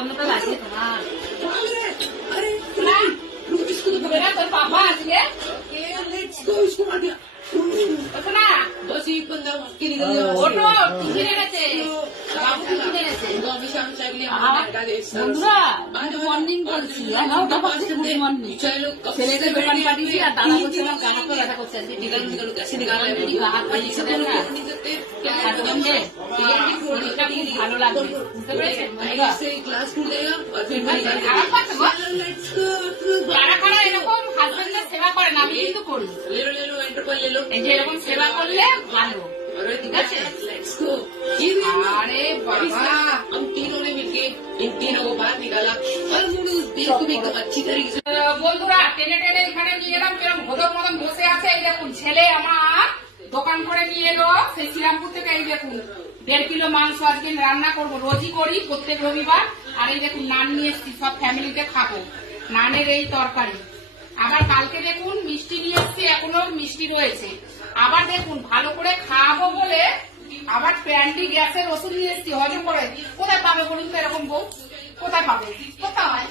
গন্ধটা লাগে তোমার। তোর পাপা আজকে মর্নিং বলছি ছেলেকে দোকান পাঠিয়েছি আর দাদা বলছে আমার গামাকে ব্যথা করছে ভালো লাগবে বুঝতে পেরেছেন। এরকম হাজবেন্ডের সেবা করেন আমি কিন্তু করি, এই যে এরকম সেবা করলে ভালো ঠিক আছে। अरे हम तीनों ने मिलके इन तीनों को बाहर निकाला और देश को भी एकदम अच्छी तरीके से। বন্ধুরা টেনে টেনে এখানে নিয়ে এলাম, কিরকম ভোদর মতন বসে আছে। এই দেখুন ছেলে আমার দোকান করে নিয়ে এলো সেই শ্রীরামপুর থেকে। এই দেখুন 1.5 কিলো মাংস আজকে রান্না করবো, রোজই করি প্রত্যেক রবিবার। আর এই দেখুন নান নিয়ে এসছি, সব ফ্যামিলিতে খাবো নানের এই তরকারি। আবার কালকে দেখুন মিষ্টি নিয়ে এসছি, এখনো মিষ্টি রয়েছে। আবার দেখুন ভালো করে খাওয়াবো বলে আবার প্যান্ডি গ্যাসের ওষুধ নিয়ে এসছি হজম করে। কোথায় পাবে বলুন তো এরকম বউ, কোথায় পাবে? কোথায়